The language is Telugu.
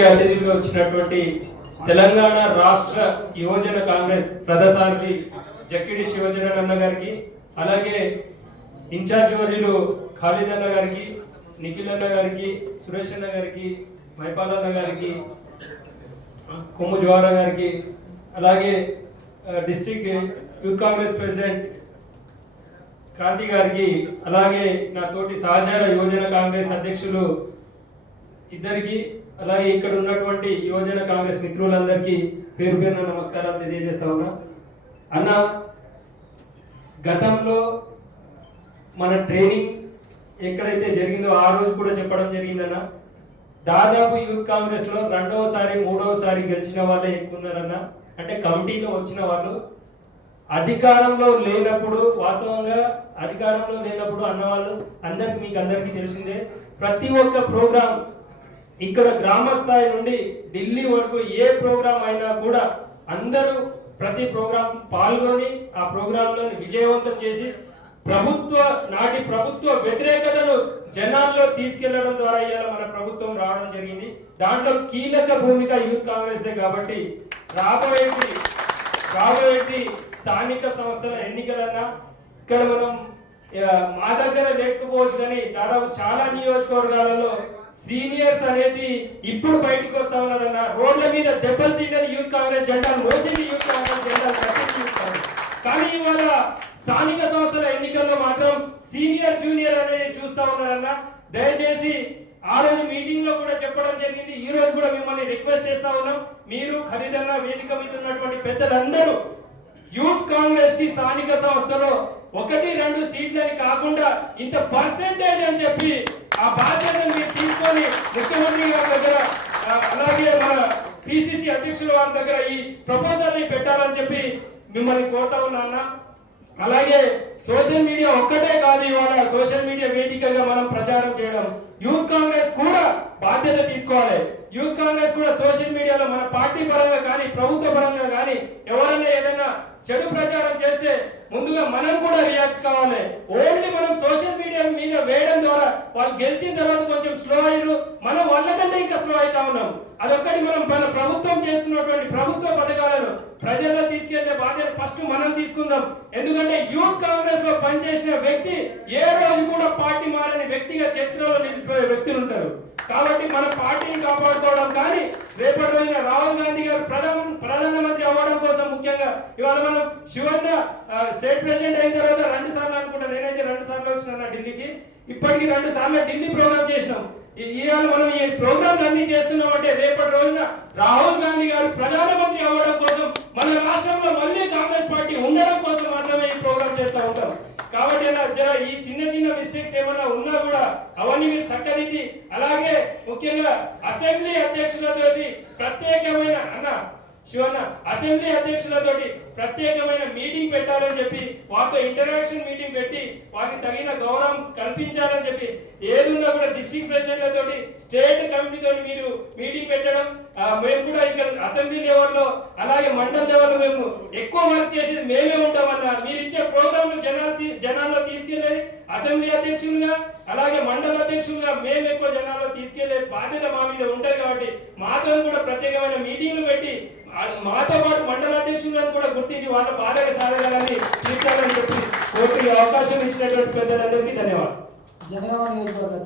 ముఖ్య అతిథిగా వచ్చినటువంటి తెలంగాణ రాష్ట్ర యువజన కాంగ్రెస్ ప్రదసారథి జక్కిడి శివచరణ్ అన్న గారికి అలాగే ఇన్ఛార్జ్ వర్యులు ఖాళీద్ అన్న గారికి నిఖిల్ అన్న గారికి సురేష్ అన్న గారికి మైపాల్ అన్న గారికి కొమ్ము జవారా గారికి అలాగే district youth Congress president Kranthi గారికి అలాగే నా తోటి సహచార యువజన కాంగ్రెస్ అధ్యక్షులు ఇద్దరికి అలాగే ఇక్కడ ఉన్నటువంటి యువజన కాంగ్రెస్ మిత్రులందరికీ పేరు పేరున నమస్కారాలు తెలియజేస్తా ఉన్నా. అన్న గతంలో మన ట్రైనింగ్ ఎక్కడైతే జరిగిందో ఆ రోజు కూడా చెప్పడం జరిగిందన్న. దాదాపు యూత్ కాంగ్రెస్లో రెండవసారి మూడవసారి గెలిచిన వాళ్ళే ఎక్కువ ఉన్నారన్న. అంటే కమిటీలో వచ్చిన వాళ్ళు అధికారంలో లేనప్పుడు వాస్తవంగా అధికారంలో లేనప్పుడు అన్నవాళ్ళు అందరికి మీకు అందరికీ తెలిసిందే ప్రతి ఒక్క ప్రోగ్రామ్ ఇక్కడ గ్రామ స్థాయి నుండి ఢిల్లీ వరకు ఏ ప్రోగ్రాం అయినా కూడా అందరూ ప్రతి ప్రోగ్రాం పాల్గొని ఆ ప్రోగ్రాంలను విజయవంతం చేసి ప్రభుత్వ నాటి ప్రభుత్వ వ్యతిరేకతను జనాల్లో తీసుకెళ్ళడం ద్వారా ఇవాళ మన ప్రభుత్వం రావడం జరిగింది. దాంట్లో కీలక భూమిక యూత్ కాంగ్రెస్ కాబట్టి రాబోయేటి రాబోయేటి స్థానిక సంస్థల ఎన్నికలన్నా ఇక్కడ మనం మా దగ్గర లేకపోవచ్చు కానీ దాదాపు చాలా నియోజకవర్గాలలో సీనియర్స్ అనేది ఇప్పుడు బయటకు వస్తా ఉన్నదన్న రోడ్ల మీద దెబ్బలు తిన్నది యూత్ కాంగ్రెస్ జెండాలు మోసింది యూత్ కాంగ్రెస్ జెండాలు కానీ ఇవాళ స్థానిక సంస్థల ఎన్నికల్లో మాత్రం సీనియర్ జూనియర్ అనేది చూస్తా ఉన్నారన్న. దయచేసి ఆ రోజు మీటింగ్లో కూడా చెప్పడం జరిగింది. ఈ రోజు కూడా మిమ్మల్ని రిక్వెస్ట్ చేస్తా ఉన్నాం. మీరు ఖరీదైన వేదిక మీద ఉన్నటువంటి పెద్దలందరూ యూత్ కాంగ్రెస్కి స్థానిక సంస్థలో ఒకటి రెండు సీట్లని కాకుండా ఇంత పర్సెంటేజ్ అని చెప్పి ఆ బాధ్యతను మీరు తీసుకొని ముఖ్యమంత్రి గారి దగ్గర అలాగే మన పిసిసి అధ్యక్షుల వారి దగ్గర ఈ ప్రపోజల్ని పెట్టాలని చెప్పి మిమ్మల్ని కోరుతా ఉన్నా అలాగే సోషల్ మీడియా ఒక్కటే కాదు ఇవాళ సోషల్ మీడియా వేదికగా మనం ప్రచారం చేయడం. యూత్ కాంగ్రెస్ కూడా బాధ్యత తీసుకోవాలి. యూత్ కాంగ్రెస్ కూడా సోషల్ మీడియాలో మన పార్టీ పరంగా కానీ ప్రభుత్వ పరంగా కానీ ఎవరైనా ఏదైనా చెడు ప్రచారం చేస్తే ముందుగా మనం కూడా రియాక్ట్ కావాలి. ఓన్లీ మనం సోషల్ మీడియా మీద వేయడం ద్వారా వాళ్ళు గెలిచిన తర్వాత కొంచెం స్లో అయ్యారు మనం వాళ్ళకంటే ఇంకా స్లో అవుతా ఉన్నాం. అదొక్కటి మనం మన ప్రభుత్వం చేస్తున్నటువంటి ప్రభుత్వ పథకాలను ప్రజల్లో తీసుకెళ్ళే బాధ్యత ఫస్ట్ మనం తీసుకుందాం. ఎందుకంటే యూత్ కాంగ్రెస్లో పనిచేసిన వ్యక్తి ఏ రోజు కూడా పార్టీ మారని వ్యక్తిగా చరిత్రలో నిలిచిపోయే వ్యక్తులు ఉంటారు. కాబట్టి మన పార్టీని కాపాడుకోవడం కానీ రేపటి రోజున రాహుల్ గాంధీ గారు ప్రధాన ప్రధానమంత్రి అవ్వడం కోసం ముఖ్యంగా ఇవాళ మనం శివన్న స్టేట్ ప్రెసిడెంట్ అయిన తర్వాత రెండు సార్లు అనుకుంటా నేనైతే రెండు సార్లు వచ్చిన ఢిల్లీకి. ఇప్పటికి రెండు సార్లు ఢిల్లీ ప్రోగ్రామ్ చేసినాం. ఇవాళ మనం ఈ ప్రోగ్రామ్ అన్ని చేస్తున్నాం అంటే రేపటి రోజున రాహుల్ గాంధీ గారు ప్రధానమంత్రి అవ్వడం కోసం మన రాష్ట్రంలో మళ్ళీ కాంగ్రెస్ పార్టీ ఉండడం కోసం మాత్రమే ఈ ప్రోగ్రామ్ చేస్తూ ఉంటాం ఏమైనా జర ఈ చిన్న చిన్న మిస్టేక్స్ ఏమైనా ఉన్నా కూడా అవన్నీ మీరు చక్కదిద్ది అలాగే ముఖ్యంగా అసెంబ్లీ అధ్యక్షులతోటి ప్రత్యేకమైన అన్న శివన్న అసెంబ్లీ అధ్యక్షులతోటి ప్రత్యేకమైన మీటింగ్ పెట్టాలని చెప్పి వారితో ఇంటరాక్షన్ మీటింగ్ పెట్టి వారికి తగిన గౌరవం కల్పించాలని చెప్పి ఏదున్నా కూడా డిస్ట్రిక్ట్ ప్రెసిడెంట్లతో స్టేట్ కమిటీతో మీరు మీటింగ్ పెట్టడం మేము కూడా ఇక్కడ అసెంబ్లీ లెవెల్లో అలాగే మండల లెవెల్లో మేము ఎక్కువ వర్క్ చేసేది మేమే ఉంటామన్నా మీరు ఇచ్చే ప్రోగ్రాంలు జనాలు జనాల్లో తీసుకెళ్ళేది అసెంబ్లీ అధ్యక్షులుగా అలాగే మండల అధ్యక్షులుగా మేము ఎక్కువ జనాల్లో తీసుకెళ్ళే బాధ్యత మా మీద ఉంటుంది కాబట్టి మాతో కూడా ప్రత్యేకమైన మీటింగ్లు పెట్టి మాతో పాటు మండల అధ్యక్షులను కూడా గుర్తించి వాళ్ళ బాధగా సాగలని తీర్చాలని చెప్పి కోర్టుకి అవకాశం ఇచ్చినటువంటి పెద్దలందరికీ ధన్యవాదాలు. జనగామ నియోజకవర్గ